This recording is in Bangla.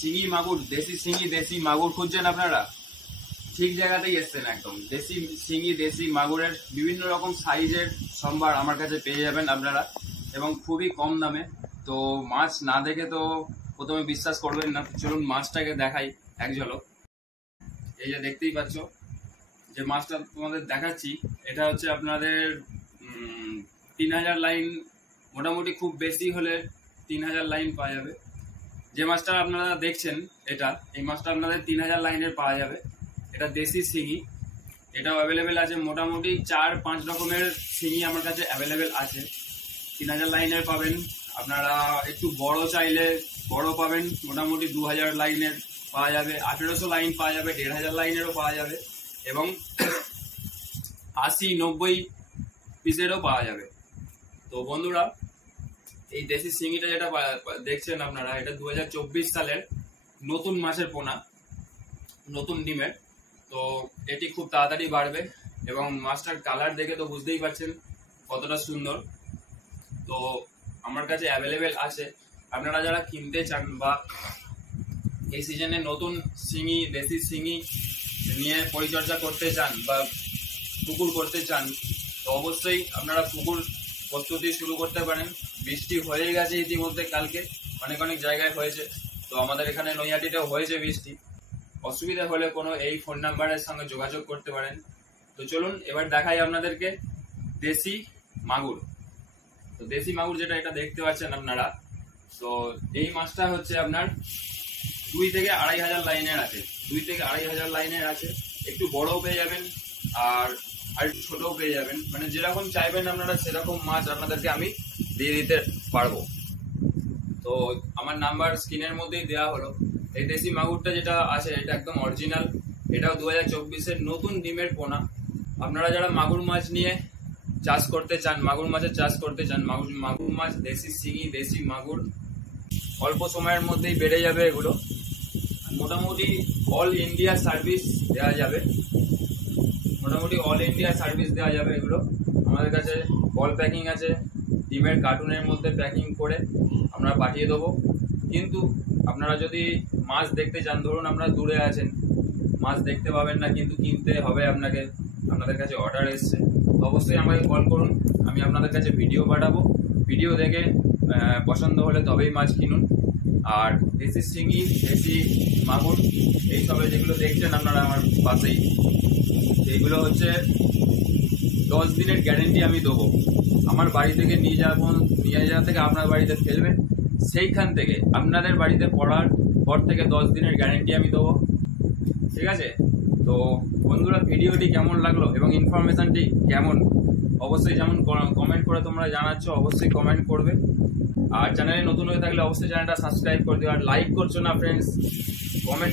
শিঙি মাগুর, দেশি শিঙি দেশি মাগুর খুঁজছেন আপনারা, ঠিক জায়গাতেই এসছেন একদম। দেশি শিঙি দেশি মাগুরের বিভিন্ন রকম সাইজের সম্ভার আমার কাছে পেয়ে যাবেন আপনারা, এবং খুবই কম দামে। তো মাছ না দেখে তো প্রথমে বিশ্বাস করবেন না। চলুন মাছটাকে দেখাই এক ঝলক। এই যে দেখতেই পাচ্ছ যে মাছটা তোমাদের দেখাচ্ছি, এটা হচ্ছে আপনাদের 3000 লাইন, মোটামুটি খুব বেশি হলে 3000 লাইন পাওয়া যাবে। যে মাছটা আপনারা দেখছেন এই মাছটা আপনাদের 3000 লাইনের পাওয়া যাবে। এটা দেশি শিঙি, এটাও অ্যাভেলেবেল আছে। মোটামুটি 4-5 রকমের শিঙি আমার কাছে অ্যাভেলেবেল আছে। 3000 লাইনের পাবেন আপনারা, একটু বড় চাইলে বড় পাবেন, মোটামুটি 2000 লাইনের পাওয়া যাবে, 1800 লাইন পাওয়া যাবে, 1500 লাইনেরও পাওয়া যাবে, এবং 80-90 পিসেরও পাওয়া যাবে। তো বন্ধুরা, এই দেশি শিঙিটা যেটা দেখছেন আপনারা, এটা 2024 সালের নতুন মাছের পোনা, নতুন ডিমের। তো এটি খুব তাড়াতাড়ি বাড়বে, এবং মাছটার কালার দেখে তো বুঝতেই পারছেন কতটা সুন্দর। তো আমার কাছে অ্যাভেলেবেল আছে। আপনারা যারা কিনতে চান বা এই সিজনে নতুন শিঙি দেশি শিঙি নিয়ে পরিচর্যা করতে চান বা পুকুর করতে চান, তো অবশ্যই আপনারা পুকুর প্রস্তুতি শুরু করতে পারেন। বৃষ্টি হয়ে গেছে ইতিমধ্যে, কালকে অনেক অনেক জায়গায় হয়েছে। তো আমাদের এখানে নৈহাটিতেও হয়েছে বৃষ্টি। অসুবিধা হলে কোনো এই ফোন নাম্বারের সঙ্গে যোগাযোগ করতে পারেন। তো চলুন এবার দেখাই আপনাদেরকে দেশি মাগুর। তো দেশি মাগুর যেটা এটা দেখতে পাচ্ছেন আপনারা, তো এই মাছটা হচ্ছে আপনার 2 থেকে 2500 লাইনের আছে। 2 থেকে 2500 লাইনের আছে। একটু বড়ও পেয়ে যাবেন আর একটু ছোটও পেয়ে যাবেন, মানে যেরকম চাইবেন আপনারা সেরকম মাছ আপনাদেরকে আমি দিয়ে দিতে পারবো। তো আমার নাম্বার স্ক্রিনের মধ্যেই দেওয়া হলো। এই দেশি মাগুরটা যেটা আছে এটা একদম অরিজিনাল। এটাও 2024-এর নতুন ডিমের পোনা। আপনারা যারা মাগুর মাছ নিয়ে চাষ করতে চান, মাগুর মাছের চাষ করতে চান, মাগুর মাছ দেশি শিঙি দেশি মাগুর অল্প সময়ের মধ্যেই বেড়ে যাবে। এগুলো মোটামুটি অল ইন্ডিয়া সার্ভিস দেওয়া যাবে, এগুলো আমাদের কাছে বল প্যাকিং আছে, ডিমের কার্টুনের মধ্যে প্যাকিং করে আমরা পাঠিয়ে দেবো। কিন্তু আপনারা যদি মাছ দেখতে চান, ধরুন আপনারা দূরে আছেন, মাছ দেখতে পাবেন না, কিন্তু কিনতে হবে আপনাকে, আপনাদের কাছে অর্ডার এসছে, অবশ্যই আমাকে কল করুন। আমি আপনাদের কাছে ভিডিও পাঠাবো, ভিডিও দেখে পছন্দ হলে তবেই মাছ কিনুন। আর দেশি শিঙি দেশি মাগুর এইসবে যেগুলো দেখছেন আপনারা আমার পাশেই, এইগুলো হচ্ছে 10 দিনের গ্যারেন্টি আমি দেবো। আমার বাড়ি থেকে নিয়ে যাওয়া থেকে আপনার বাড়িতে ফেলবেন, সেইখান থেকে আপনাদের বাড়িতে পড়ার পর থেকে 10 দিনের গ্যারেন্টি আমি দেবো, ঠিক আছে? তো বন্ধুরা, ভিডিওটি কেমন লাগলো এবং ইনফরমেশনটি কেমন, অবশ্যই যেমন কমেন্ট করে তোমরা জানাচ্ছ, অবশ্যই কমেন্ট করবে। আর চ্যানেলে নতুন হয়ে থাকলে অবশ্যই চ্যানেলটা সাবস্ক্রাইব করে দিও। আর লাইক করছো না ফ্রেন্ডস, কমেন্ট